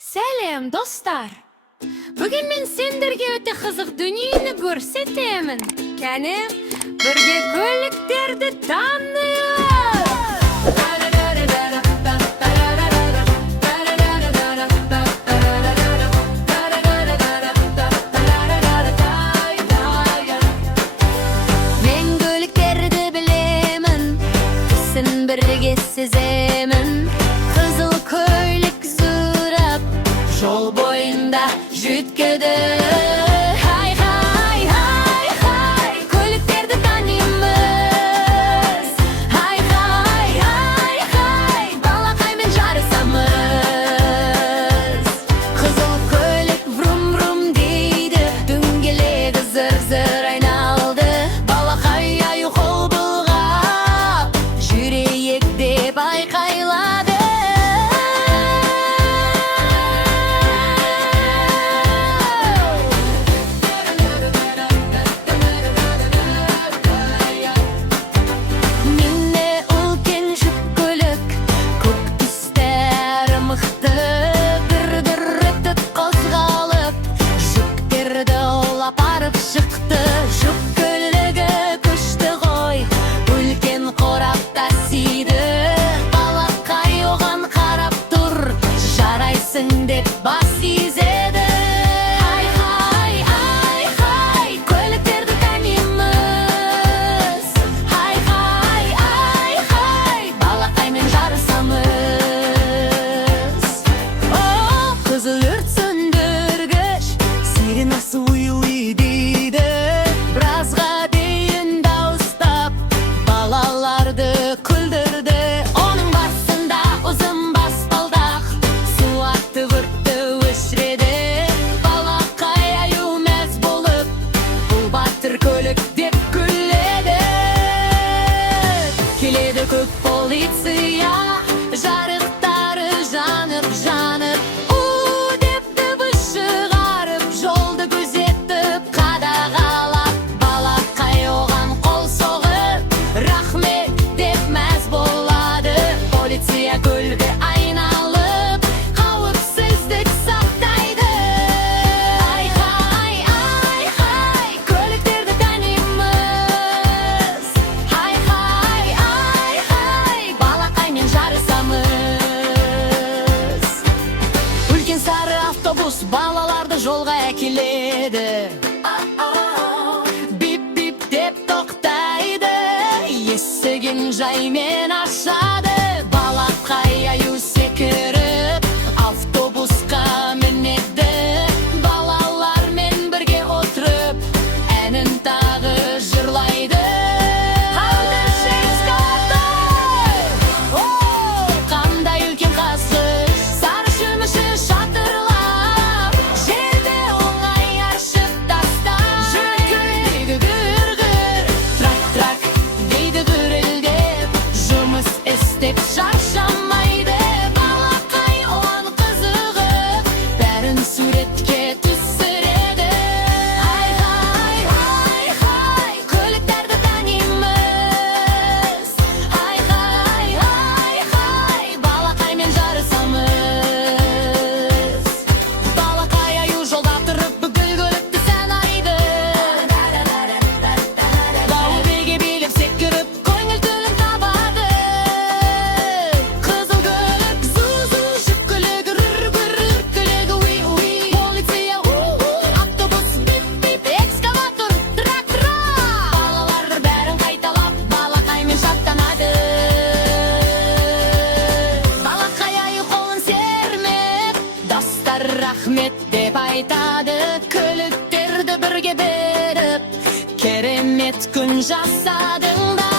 Сәлем, достар! Бүгін мен сендерге өте қызық дүниені көрсетемін. Кәне, бірге көліктерді танайық! Мен көліктерді білемін, түсін бірге сеземін. Қызыл көйлек зурап, жол бойында жүйткеді. Хай, хай, хай, хай, көліктерді танимыз. Хай, хай, хай, хай, балақаймен жарысамыз. Қызыл көйлек врум-врум дейді, дөңгелегі зыр-зыр айналды. Балақай аю қол бұлғап, жүрейік деп айқайлады. Шықты, жүк көлігі күшті ғой, үлкен қорап тасиды. Балақай оған қарап тұр, жарайсың деп бас изеді. Хай, хай, ай, хай, көліктерді танимыз. Хай, хай, ай, хай, балақаймен жарысамыз. О, қызыл өрт сөндіргіш, сиренасы уй-уй дейді. Біразға дейін дауыстап, балаларды күлдірді. Оның басында ұзын баспалдақ, суатты вұртты өшіреді. Балақай аю мәз болып, бұл батыр көлік деп күледі. Келеді көп полиция, жарықтары жанып-жанып. Деп дыбыс шығарып, жолды күзетіп, қадағалап. Балақай оған қол соғып, рахмет деп мәз болады. Полиция көлігі айналып, қауіпсіздік сақтайды. Ай, хай, ай, хай, көліктерді танимыз. Хай, хай, ай, хай, балақаймен жарысамыз. Үлкен сары автобус балаларды жолға әкеледі. Бип-бип деп тоқтайды, есігін жаймен ашады. Балақай аю секіріп, автобусқа мінеді. Балалармен бірге отырып, әнін тағы жырлайды. Қандай үлкен қасқыр, сары шөміші шатырлап, жерде оңай аршып тастап. Жүргендегі гүр-гүр, трак-трак дейді гүрілдеп, жұмыс істеп шаршамайды. Балақай оған қызығып, бәрін суретке түсіреді. Хай, хай, хай, хай, көліктерді танимыз. Хай, хай, хай, хай, балақаймен жарысамыз. Балақай аю жолда тұрып, бүкіл көлікті санайды. Дауылбеге билеп секіріп, көңіл тілін табады. Қызыл көлік зу-зу, жүк көлігі рүр-гүр, көлігі уй-уй. Полиция у-у, автобус бип-бип, экскаватор трак-трак. Балалар бәрін қайталап, балақаймен шаттанады. Балақай аю қолын сермеп, достар рахмет деп айтады. Көліктерді бірге беріп, керемет күн жасадыңдар.